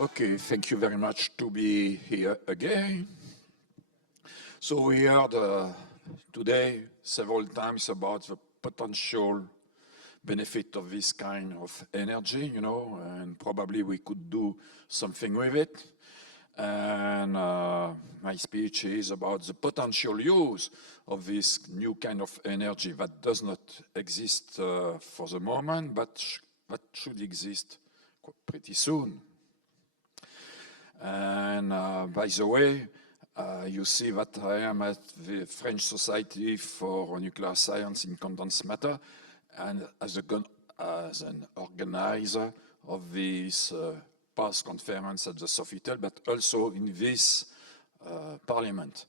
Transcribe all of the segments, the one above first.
Okay, thank you very much to be here again. So we heard today several times about the potential benefit of this kind of energy, and probably we could do something with it. And my speech is about the potential use of this new kind of energy that does not exist for the moment, but that should exist pretty soon. And by the way, you see that I am at the French Society for Nuclear Science in Condensed Matter, and as an organizer of this past conference at the Sofitel, but also in this parliament,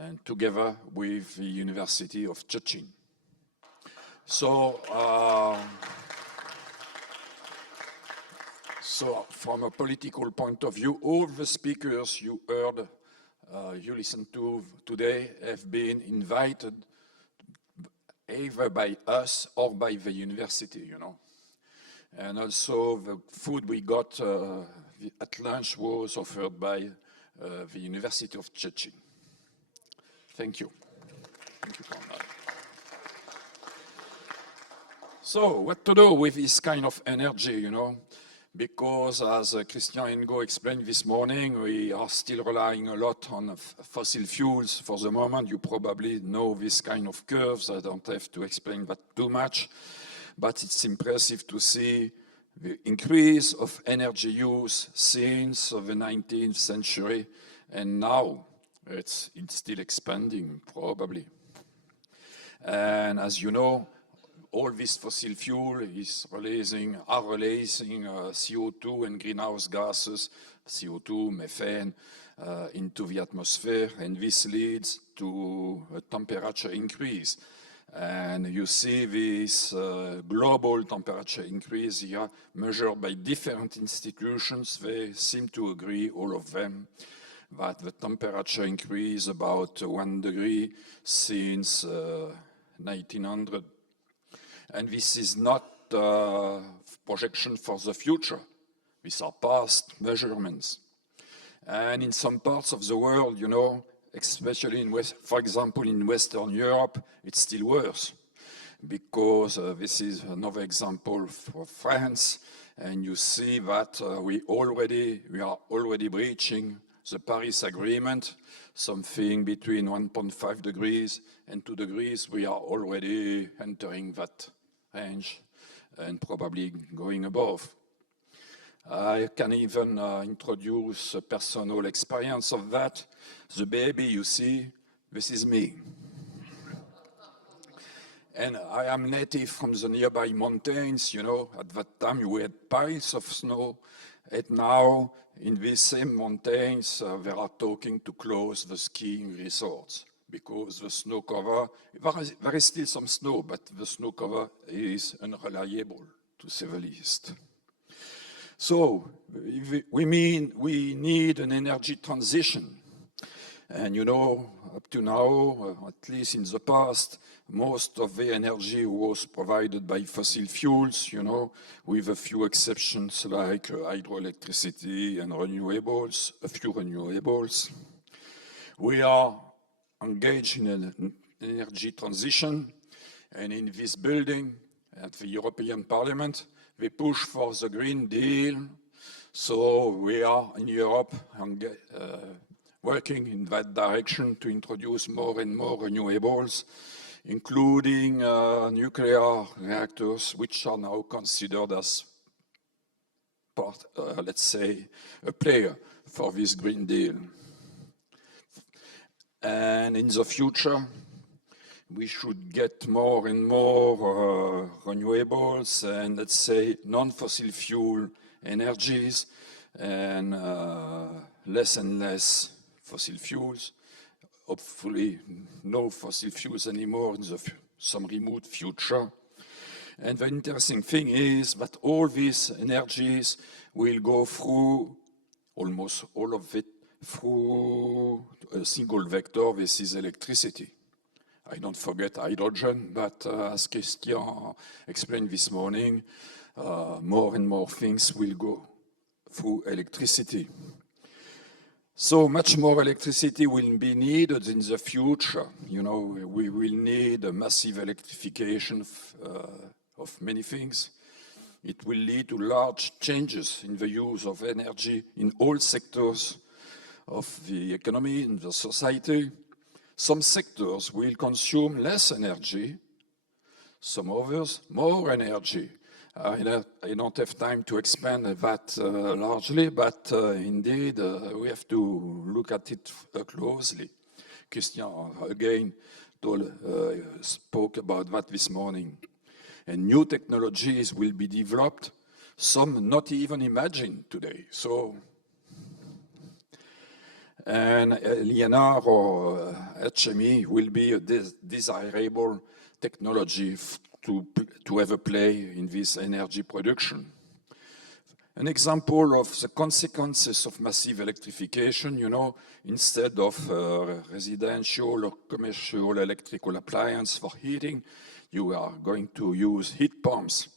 and together with the University of Szczecin. So from a political point of view, all the speakers you heard, you listened to today have been invited either by us or by the university, And also the food we got at lunch was offered by the University of Szczecin. Thank you. Thank you for that. So what to do with this kind of energy, Because as Christian Ingo explained this morning, we are still relying a lot on fossil fuels for the moment. You probably know this kind of curves. I don't have to explain that too much. But it's impressive to see the increase of energy use since the 19th century. And now it's still expanding, probably. And as you know, all this fossil fuel are releasing CO2 and greenhouse gases, CO2, methane, into the atmosphere, and this leads to a temperature increase. And you see this global temperature increase here measured by different institutions. They seem to agree, all of them, that the temperature increase about 1 degree since 1900. And this is not a projection for the future. These are past measurements. And in some parts of the world, especially for example, in Western Europe, it's still worse. Because this is another example for France. And you see that we are already breaching the Paris Agreement, something between 1.5 degrees and 2 degrees. We are already entering that range and probably going above. I can even introduce a personal experience of that. The baby you see, this is me. And I am native from the nearby mountains, At that time we had piles of snow. And now in these same mountains, they are talking to close the skiing resorts, because the snow cover, there is still some snow, but the snow cover is unreliable, to say the least. So we need an energy transition. And up to now, at least in the past, most of the energy was provided by fossil fuels, with a few exceptions like hydroelectricity and renewables, a few renewables. We are engaged in an energy transition, and in this building, at the European Parliament, we push for the Green Deal. So we are in Europe working in that direction to introduce more and more renewables, including nuclear reactors, which are now considered as part, let's say, a player for this Green Deal. And in the future, we should get more and more renewables and, let's say, non-fossil fuel energies, and less fossil fuels. Hopefully, no fossil fuels anymore in some remote future. And the interesting thing is that all these energies will go through, almost all of it, through a single vector. This is electricity. I don't forget hydrogen, but as Christian explained this morning, more and more things will go through electricity. So much more electricity will be needed in the future. You know, we will need a massive electrification of many things. It will lead to large changes in the use of energy in all sectors of the economy and the society. Some sectors will consume less energy, some others more energy. I don't have time to expand that largely, but indeed we have to look at it closely. Christian again spoke about that this morning. And new technologies will be developed, some not even imagined today. So, and LNR or HME will be a desirable technology to have a play in this energy production. An example of the consequences of massive electrification, you know, instead of residential or commercial electrical appliance for heating, you are going to use heat pumps.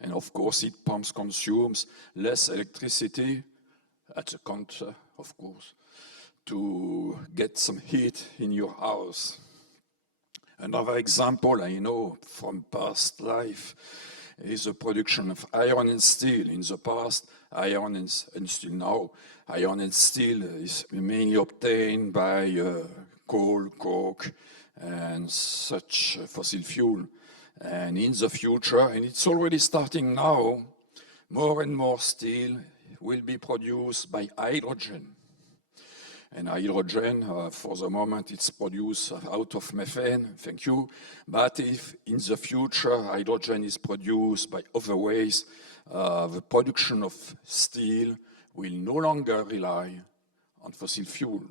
And of course, heat pumps consumes less electricity at the counter, of course, to get some heat in your house. Another example I know from past life is the production of iron and steel. In the past, iron and still now, iron and steel is mainly obtained by coal, coke, and such fossil fuel. And in the future, and it's already starting now, more and more steel will be produced by hydrogen. And hydrogen, for the moment, it's produced out of methane, thank you. But if in the future hydrogen is produced by other ways, the production of steel will no longer rely on fossil fuel.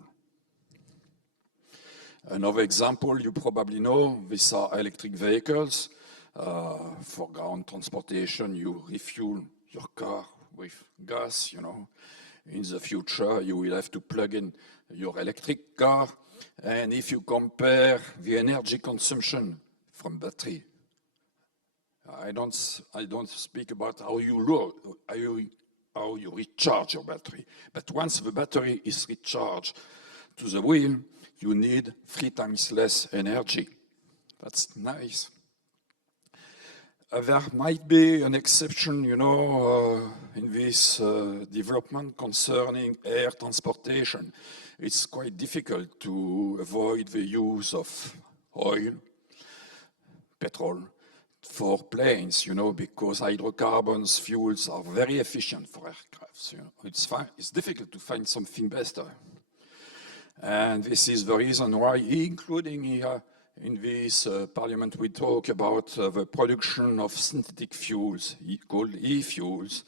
Another example you probably know, these are electric vehicles. For ground transportation, you refuel your car with gas, you know. In the future, you will have to plug in your electric car. And if you compare the energy consumption from battery, I don't speak about how you recharge your battery. But once the battery is recharged to the wheel, you need 3 times less energy. That's nice. There might be an exception, you know, in this development concerning air transportation. It's quite difficult to avoid the use of oil, petrol, for planes, you know, because hydrocarbons fuels are very efficient for aircrafts. You know, it's difficult to find something better. And this is the reason why, including here, in this parliament, we talk about the production of synthetic fuels, called e-fuels,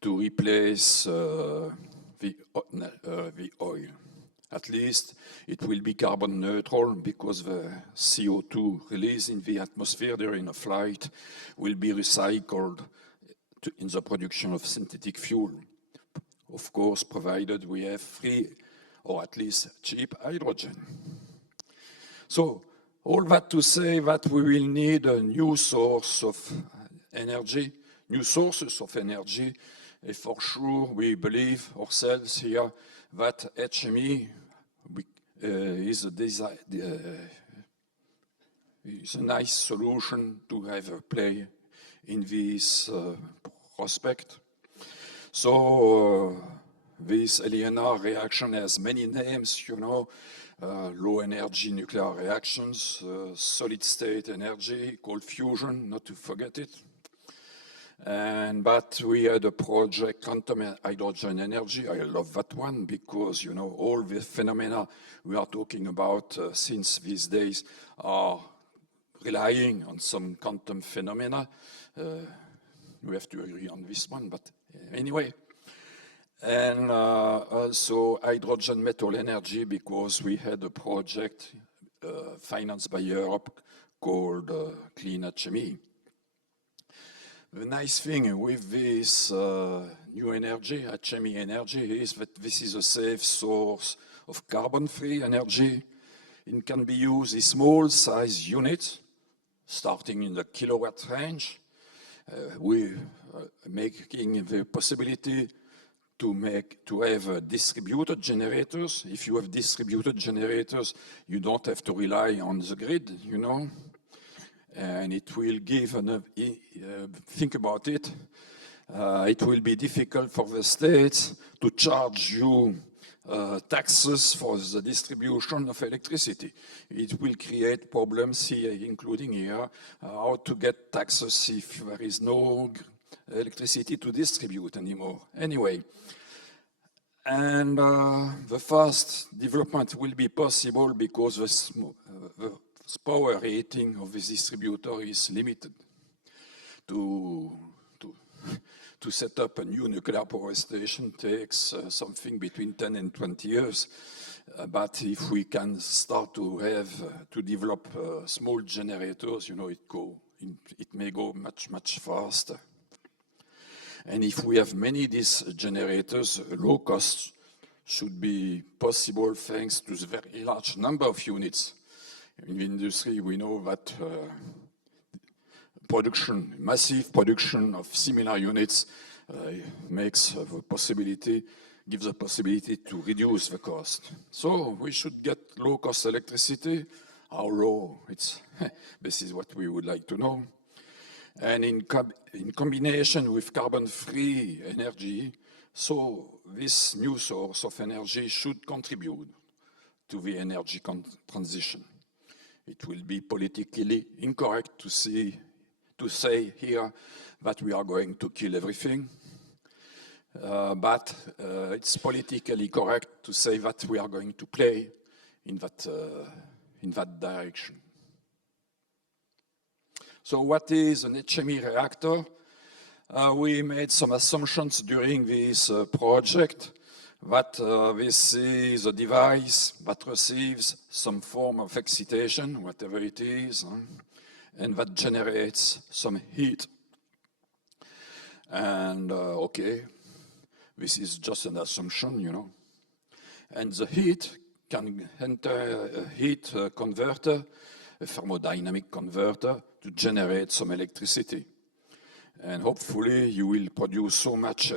to replace the oil. At least it will be carbon neutral because the CO2 released in the atmosphere during a flight will be recycled in the production of synthetic fuel. Of course, provided we have free or at least cheap hydrogen. So, all that to say that we will need a new source of energy, new sources of energy, and for sure we believe ourselves here that HME is a nice solution to have a play in this prospect. So this LNR reaction has many names, you know. Low energy nuclear reactions, solid state energy, cold fusion, not to forget it. But we had a project, quantum hydrogen energy. I love that one because, you know, all the phenomena we are talking about since these days are relying on some quantum phenomena. We have to agree on this one, but anyway. And also hydrogen metal energy, because we had a project financed by Europe called Clean HME. The nice thing with this new energy, HME energy, is that this is a safe source of carbon-free energy. It can be used in small-size units, starting in the kilowatt range. We making the possibility to have distributed generators. If you have distributed generators, you don't have to rely on the grid, you know, and it will give think about it. It will be difficult for the states to charge you taxes for the distribution of electricity. It will create problems here, including here, how to get taxes if there is no electricity to distribute anymore. Anyway, and the fast development will be possible because the power rating of this distributor is limited. To set up a new nuclear power station takes something between 10 and 20 years. But if we can start to develop small generators, you know, it may go much, much faster. And if we have many of these generators, low cost should be possible thanks to the very large number of units. In the industry, we know that massive production of similar units gives the possibility to reduce the cost. So we should get low-cost electricity. How low? This is what we would like to know. And in combination with carbon-free energy, so this new source of energy should contribute to the energy transition. It will be politically incorrect to say here that we are going to kill everything, but it's politically correct to say that we are going to play in that direction. So what is an HME reactor? We made some assumptions during this project that this is a device that receives some form of excitation, whatever it is, and that generates some heat. And okay, this is just an assumption, you know. And the heat can enter a heat converter, a thermodynamic converter, to generate some electricity. And hopefully you will produce so much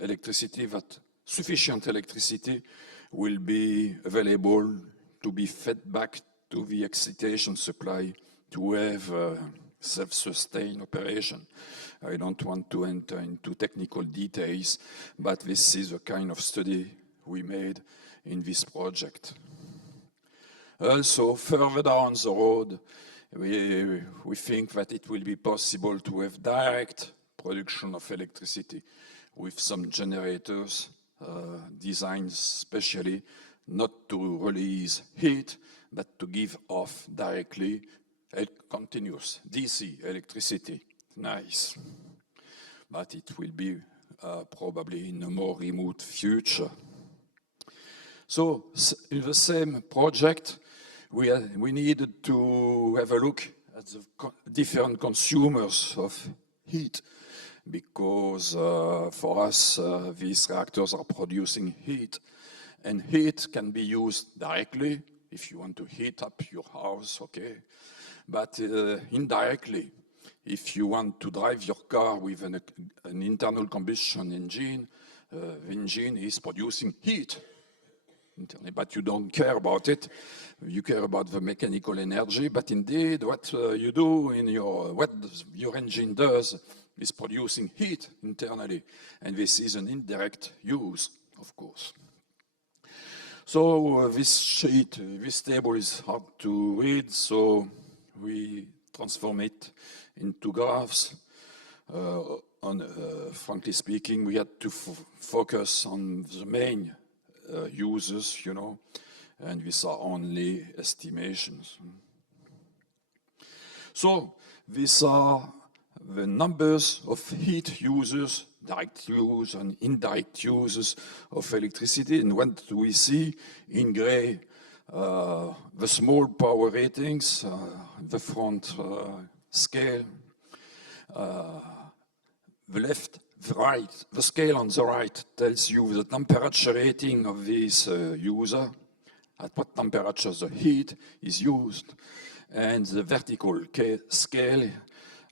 electricity that sufficient electricity will be available to be fed back to the excitation supply to have self-sustained operation. I don't want to enter into technical details, but this is the kind of study we made in this project. Also, further down the road, we think that it will be possible to have direct production of electricity with some generators designed specially not to release heat, but to give off directly continuous DC electricity. Nice. But it will be probably in a more remote future. So in the same project, we needed to have a look at the different consumers of heat, because for us, these reactors are producing heat, and heat can be used directly if you want to heat up your house, okay, but indirectly. If you want to drive your car with an internal combustion engine, the engine is producing heat. But you don't care about it. You care about the mechanical energy. But indeed, what you do what your engine does is producing heat internally, and this is an indirect use, of course. So this table is hard to read, so we transform it into graphs. Frankly speaking, we had to focus on the main users, you know, and these are only estimations. So these are the numbers of heat users, direct use and indirect uses of electricity. And what do we see in gray? The small power ratings, the front scale, the left, the right. The scale on the right tells you the temperature rating of this user, at what temperature the heat is used. And the vertical scale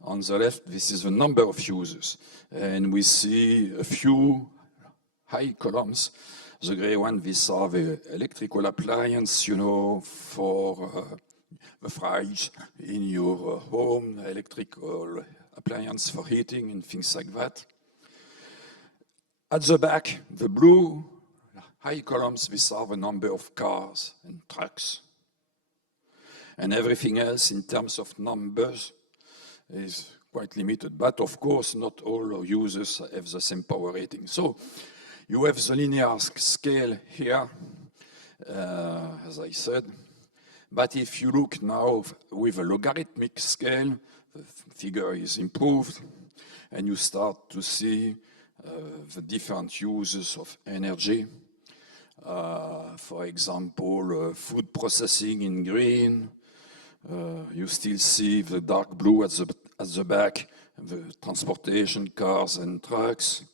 on the left, this is the number of users. And we see a few high columns. The gray one, these are the electrical appliance, you know, for the fridge in your home, electrical appliance for heating and things like that. At the back, the blue high columns, these are the number of cars and trucks. And everything else in terms of numbers is quite limited. But of course, not all users have the same power rating. So you have the linear scale here, as I said. But if you look now with a logarithmic scale, the figure is improved, and you start to see the different uses of energy. For example, food processing in green. You still see the dark blue at the back, the transportation, cars and trucks,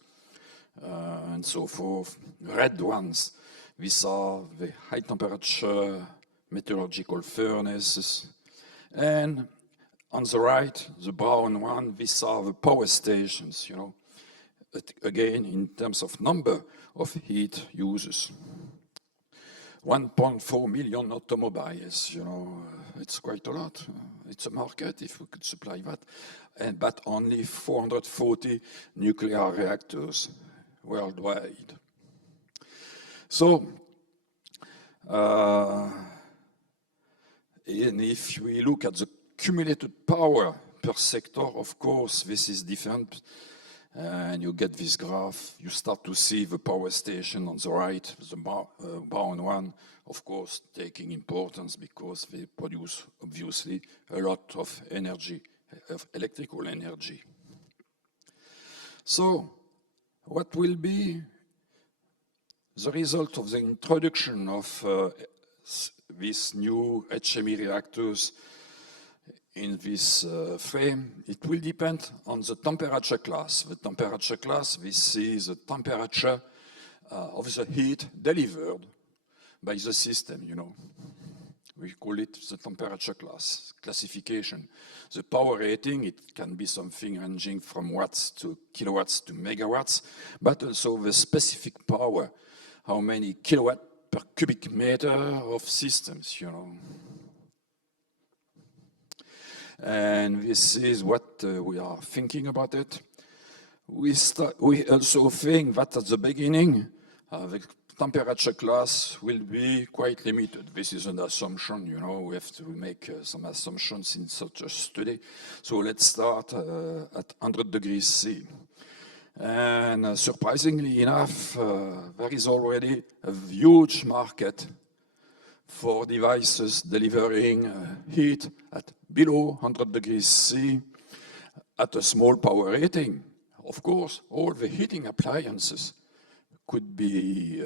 and so forth. Red ones, these are the high temperature metallurgical furnaces. And on the right, the brown one, these are the power stations, you know, again, in terms of number of heat users. 1.4 million automobiles, you know, it's quite a lot. It's a market if we could supply that. But only 440 nuclear reactors worldwide. So, and if we look at the cumulated power per sector, of course, this is different. And you get this graph. You start to see the power station on the right, the brown one, of course, taking importance because they produce, obviously, a lot of energy, of electrical energy. So, what will be the result of the introduction of these new HME reactors in this frame? It will depend on the temperature class. The temperature class, this is the temperature of the heat delivered by the system, you know. We call it the temperature class, classification. The power rating, it can be something ranging from watts to kilowatts to megawatts, but also the specific power, how many kilowatt per cubic meter of systems, you know. And this is what we are thinking about it. We also think that at the beginning, the temperature class will be quite limited. This is an assumption, you know, we have to make some assumptions in such a study. So let's start at 100 degrees C. And surprisingly enough, there is already a huge market for devices delivering heat at below 100 degrees C at a small power rating. Of course, all the heating appliances could be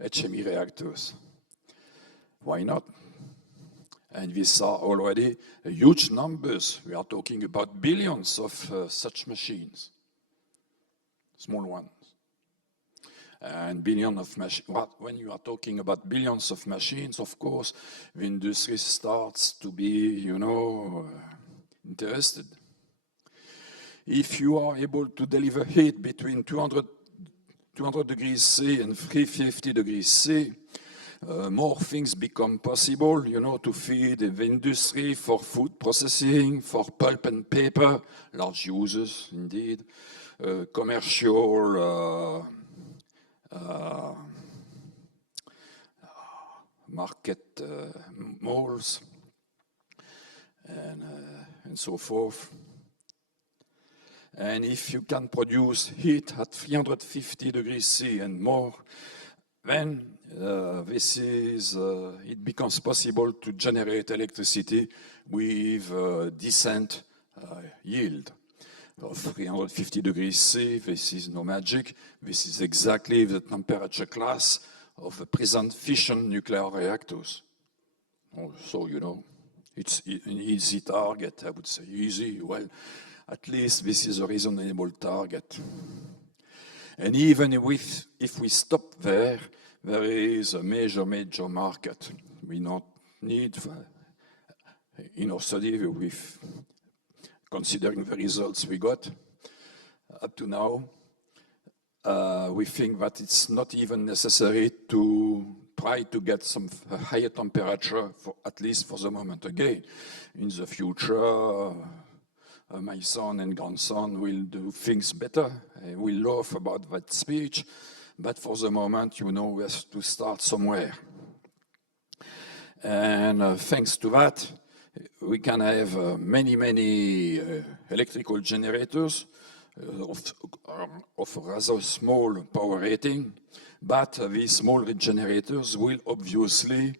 HME reactors. Why not? And these are already huge numbers. We are talking about billions of such machines, small ones. And billions of machines. When you are talking about billions of machines, of course, the industry starts to be, you know, interested. If you are able to deliver heat between 200 degrees C and 350 degrees C, more things become possible, you know, to feed the industry for food processing, for pulp and paper, large users indeed, commercial market malls, and so forth. And if you can produce heat at 350 degrees C and more, then it becomes possible to generate electricity with decent yield of 350 degrees C. This is no magic. This is exactly the temperature class of the present fission nuclear reactors. So, you know, it's an easy target, I would say. Easy, well, at least this is a reasonable target. And even if we stop there, there is a major market. We not need, in our study, with considering the results we got up to now, we think that it's not even necessary to try to get some higher temperature, for, at least for the moment. Again, in the future, my son and grandson will do things better. We'll laugh about that speech, but for the moment, you know, we have to start somewhere. And thanks to that, we can have many electrical generators of a rather small power rating, but these small generators will obviously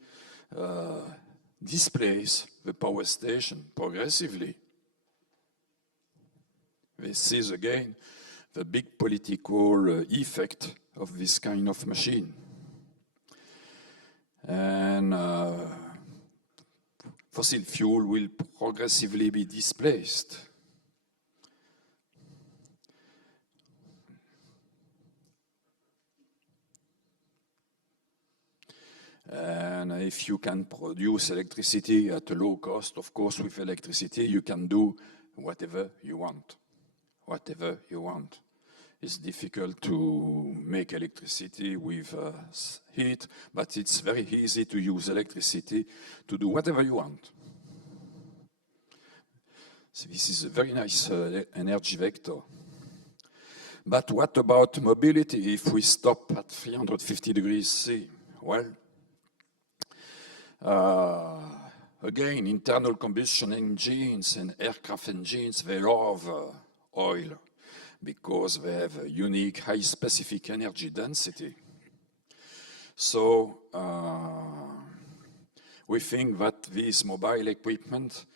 displace the power station progressively. This is again the big political effect of this kind of machine. And fossil fuel will progressively be displaced. And if you can produce electricity at a low cost, of course, with electricity, you can do whatever you want. Whatever you want. It's difficult to make electricity with heat, but it's very easy to use electricity to do whatever you want. So this is a very nice energy vector. But what about mobility if we stop at 350 degrees C? Well, again, internal combustion engines and aircraft engines, they love oil because they have a unique high specific energy density. So we think that this mobile equipment,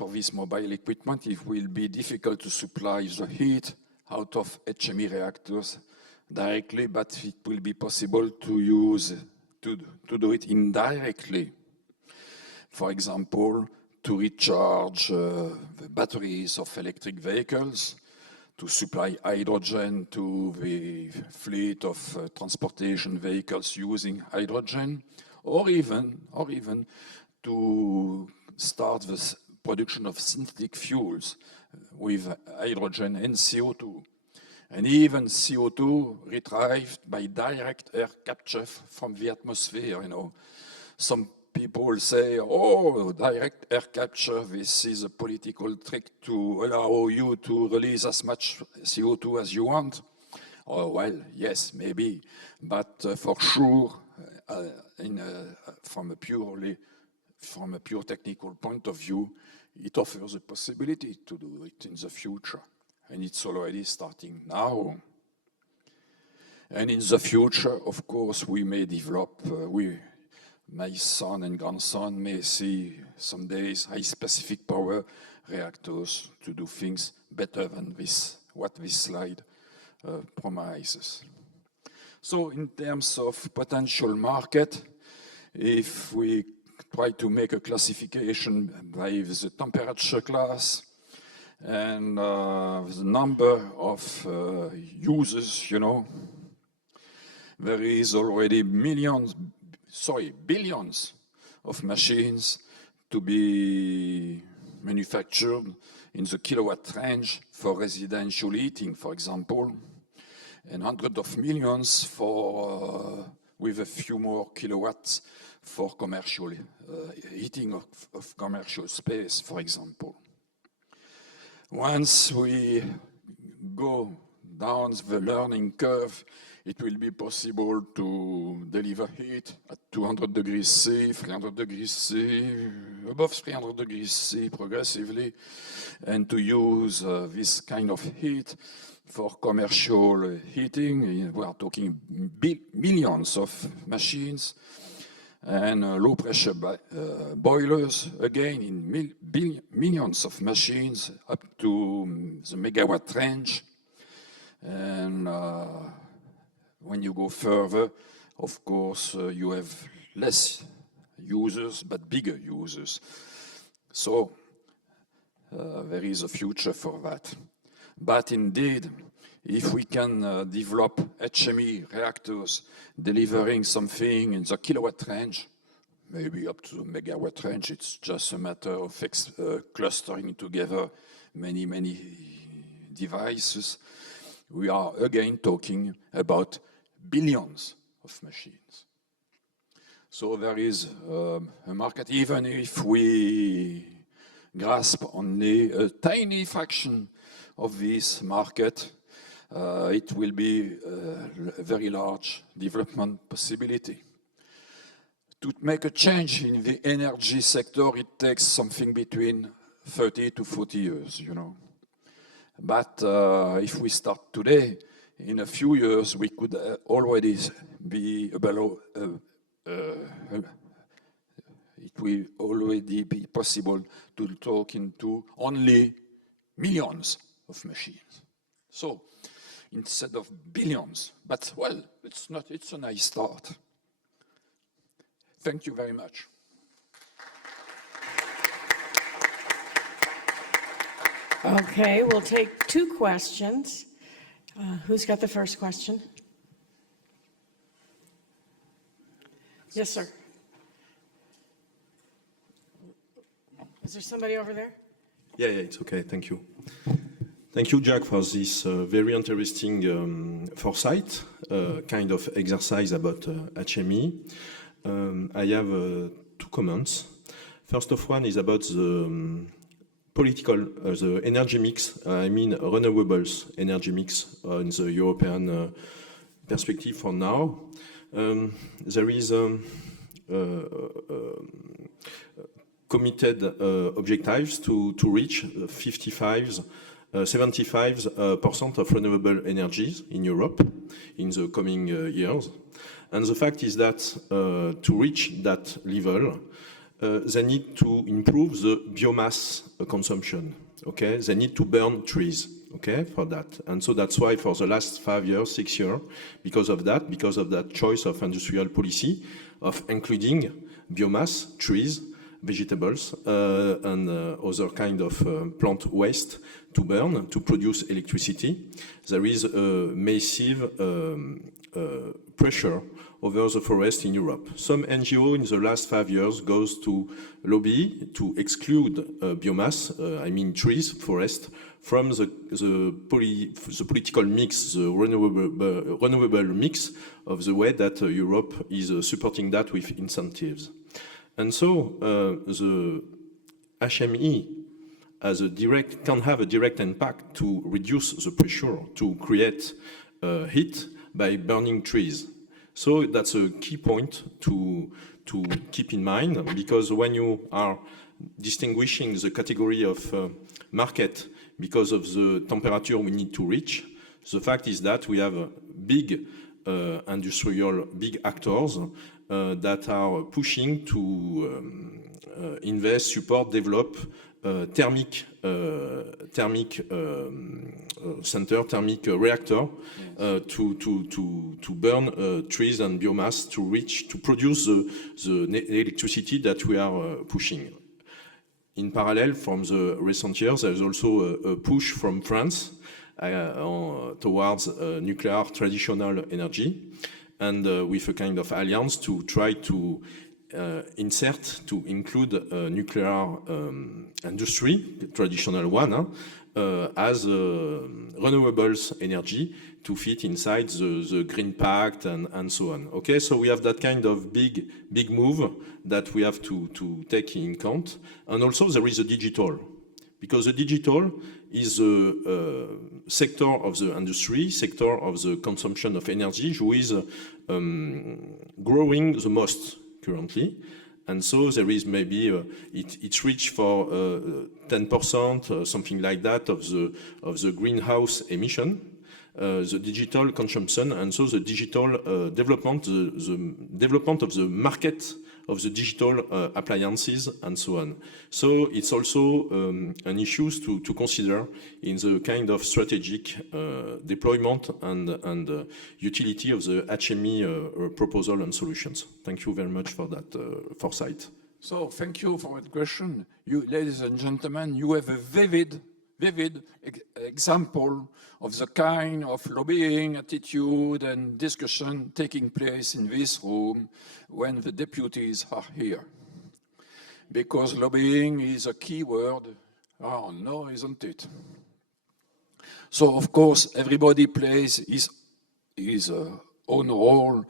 it will be difficult to supply the heat out of HME reactors directly, but it will be possible to do it indirectly. For example, to recharge the batteries of electric vehicles, to supply hydrogen to the fleet of transportation vehicles using hydrogen, or even to start the production of synthetic fuels with hydrogen and CO2. And even CO2 retrieved by direct air capture from the atmosphere, you know. Some people say, oh, direct air capture, this is a political trick to allow you to release as much CO2 as you want. Oh, well, yes, maybe, but for sure, from a pure technical point of view, it offers a possibility to do it in the future. And it's already starting now. And in the future, of course, we may develop, my son and grandson may see some days high specific power reactors to do things better than what this slide promises. So in terms of potential market, if we try to make a classification by the temperature class and the number of users, you know, there is already billions of machines to be manufactured in the kilowatt range for residential heating, for example, and hundreds of millions for with a few more kilowatts for commercial heating of commercial space, for example. Once we go down the learning curve, it will be possible to deliver heat at 200 degrees C, 300 degrees C, above 300 degrees C progressively, and to use this kind of heat for commercial heating. We are talking millions of machines and low pressure boilers, again in millions of machines up to the megawatt range. And when you go further, of course, you have less users, but bigger users. So there is a future for that. But indeed, if we can develop HME reactors delivering something in the kilowatt range, maybe up to the megawatt range, it's just a matter of clustering together many devices, we are again talking about billions of machines. So there is a market, even if we grasp only a tiny fraction of this market, it will be a very large development possibility. To make a change in the energy sector, it takes something between 30 to 40 years, you know. But if we start today, in a few years, we could already be below, it will already be possible to talk into only millions of machines. So, instead of billions, but well, it's a nice start. Thank you very much. Okay, we'll take 2 questions. Who's got the first question? Yes, sir. Is there somebody over there? Yeah, it's okay. Thank you. Thank you, Jacques, for this very interesting foresight, kind of exercise about HME. I have 2 comments. First of one is about the political, the energy mix, I mean renewables energy mix in the European perspective for now. There is committed objectives to reach 75% of renewable energies in Europe in the coming years. And the fact is that to reach that level, they need to improve the biomass consumption, okay? They need to burn trees, okay, for that. And so that's why for the last 5 years, 6 years, because of that choice of industrial policy of including biomass, trees, vegetables, and other kind of plant waste to burn, to produce electricity, there is a massive pressure over the forest in Europe. Some NGO in the last 5 years goes to lobby to exclude biomass, I mean trees, forest, from the political mix, the renewable mix of the way that Europe is supporting that with incentives. And so the HME as can have a direct impact to reduce the pressure to create heat by burning trees. So that's a key point to keep in mind, because when you are distinguishing the category of market because of the temperature we need to reach, the fact is that we have big industrial, big actors that are pushing to invest, support, develop thermic center, thermic reactor to burn trees and biomass to produce the electricity that we are pushing. In parallel, from the recent years, there is also a push from France towards nuclear traditional energy, and with a kind of alliance to try to include nuclear industry, the traditional one, as renewables energy to fit inside the Green Pact and so on. Okay, so we have that kind of big move that we have to take in account. And also there is a digital, because the digital is a sector of the industry, sector of the consumption of energy, who is growing the most currently. And so there is maybe, it's reached for 10%, something like that, of the greenhouse emission, the digital consumption, and so the digital development, the development of the market of the digital appliances and so on. So it's also an issue to consider in the kind of strategic deployment and utility of the HME proposal and solutions. Thank you very much for that foresight. So thank you for that question. You, ladies and gentlemen, you have a vivid example of the kind of lobbying attitude and discussion taking place in this room when the deputies are here. Because lobbying is a key word. Oh no, isn't it? So of course everybody plays his own role,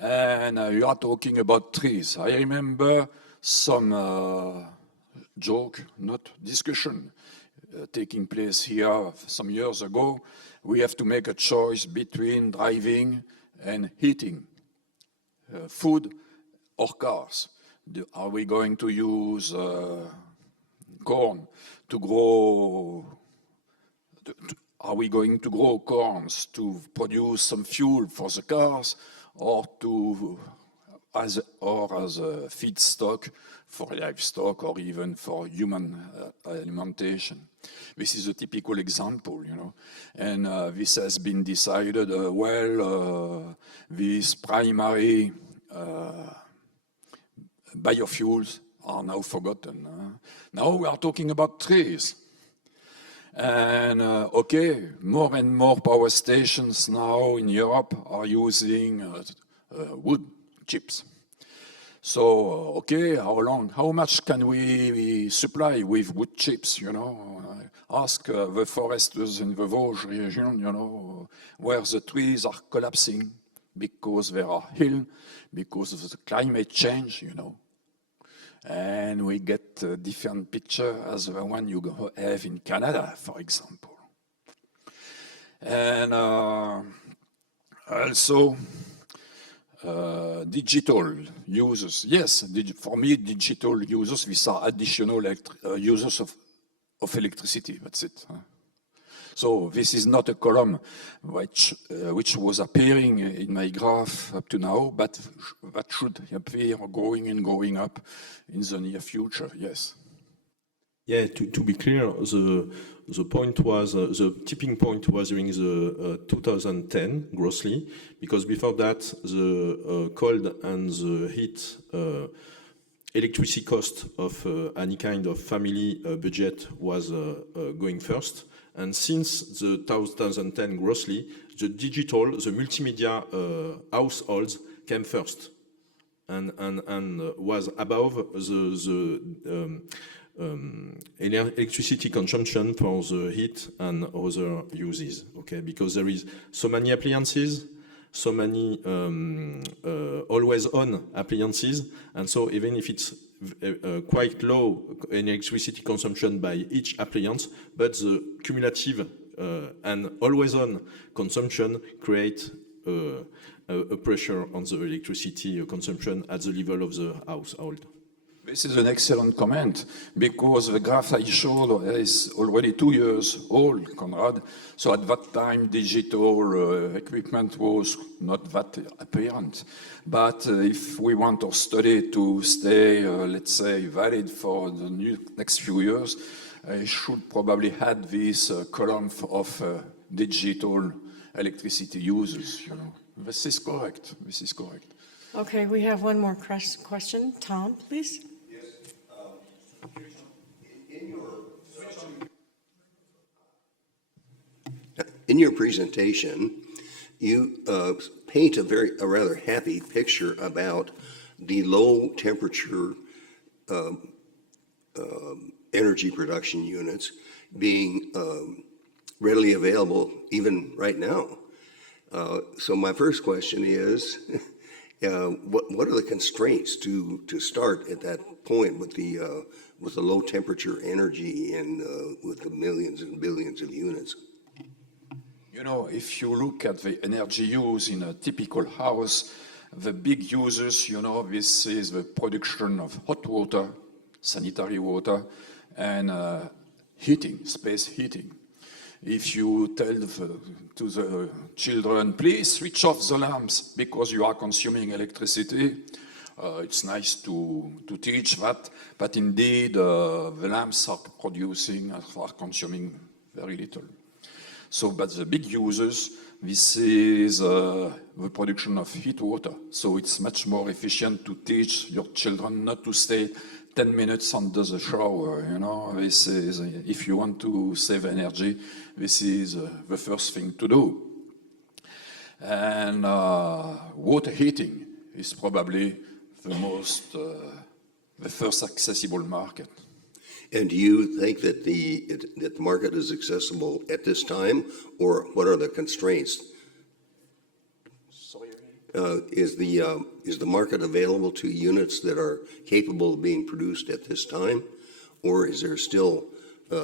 and you are talking about trees. I remember some joke, not discussion, taking place here some years ago. We have to make a choice between driving and heating, food or cars. Are we going to use corn to grow? Are we going to grow corns to produce some fuel for the cars, or as a feedstock for livestock, or even for human alimentation? This is a typical example, you know, and this has been decided. These primary biofuels are now forgotten. Now we are talking about trees. And okay, more and more power stations now in Europe are using wood chips. So, okay, how much can we supply with wood chips, you know? Ask the foresters in the Vosges region, you know, where the trees are collapsing because there are hills, because of the climate change, you know. And we get a different picture as the one you have in Canada, for example. And also, digital users. Yes, for me, digital users, these are additional users of electricity, that's it. So this is not a column which was appearing in my graph up to now, but that should appear going and going up in the near future, yes. Yeah, to be clear, the point was, the tipping point was during the 2010 grossly, because before that, the cold and the heat electricity cost of any kind of family budget was going first. And since the 2010 grossly, the digital, the multimedia households came first and was above the electricity consumption for the heat and other uses, okay? Because there is so many appliances, so many always-on appliances, and so even if it's quite low in electricity consumption by each appliance, but the cumulative and always-on consumption create a pressure on the electricity consumption at the level of the household. This is an excellent comment, because the graph I showed is already 2 years old, Conrad. So at that time, digital equipment was not that apparent. But if we want our study to stay, let's say, valid for the next few years, I should probably add this column of digital electricity users, you know. This is correct. This is correct. Okay, we have one more question. Tom, please. In your presentation, you paint a rather happy picture about the low temperature energy production units being readily available even right now. So my first question is, what are the constraints to start at that point with the low temperature energy and with the millions and billions of units? You know, if you look at the energy use in a typical house, the big users, you know, this is the production of hot water, sanitary water, and heating, space heating. If you tell to the children, please switch off the lamps because you are consuming electricity, it's nice to teach that, but indeed the lamps are consuming very little. So, but the big users, this is the production of heat water. So it's much more efficient to teach your children not to stay 10 minutes under the shower, you know. This is, if you want to save energy, this is the first thing to do. And water heating is probably the first accessible market. And do you think that that the market is accessible at this time, or what are the constraints? Is the market available to units that are capable of being produced at this time, or is there still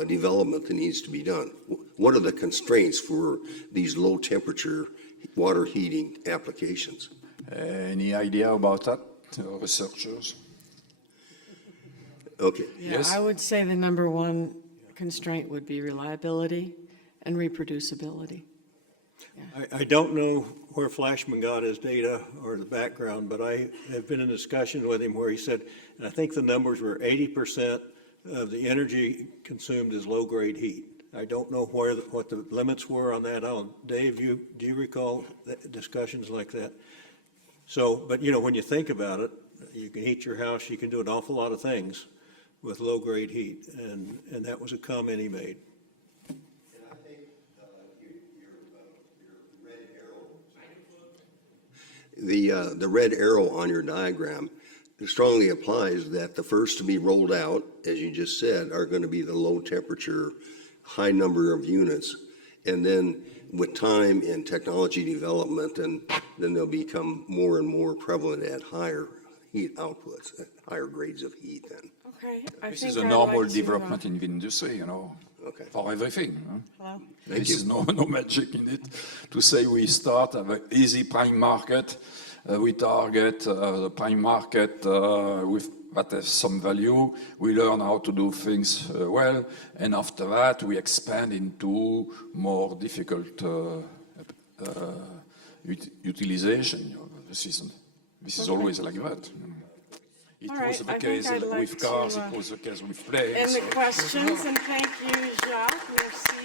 development that needs to be done? What are the constraints for these low temperature water heating applications? Any idea about that, researchers? Okay. Yeah, Yes. I would say the number one constraint would be reliability and reproducibility. I don't know where Flashman got his data or the background, but I have been in discussion with him where he said, and I think the numbers were 80% of the energy consumed is low-grade heat. I don't know what the limits were on that. Dave, do you recall discussions like that? So, but when you think about it, you can heat your house, you can do an awful lot of things with low-grade heat, and that was a comment he made. The red arrow on your diagram strongly applies that the first to be rolled out, as you just said, are going to be the low temperature, high number of units. And then with time and technology development, and then they'll become more and more prevalent at higher heat outputs, at higher grades of heat then. Okay, I This think is a I'd normal like to, development in the industry, Okay. for everything. hello? This is no magic in it. To say we start have an easy prime market, we target the prime market with that has some value. We learn how to do things well, and after that we expand into more difficult utilization. This is always like that. It All was right, the I think case I'd like with cars, to, it was the case with End planes. the questions, and thank you, Jacques. Merci.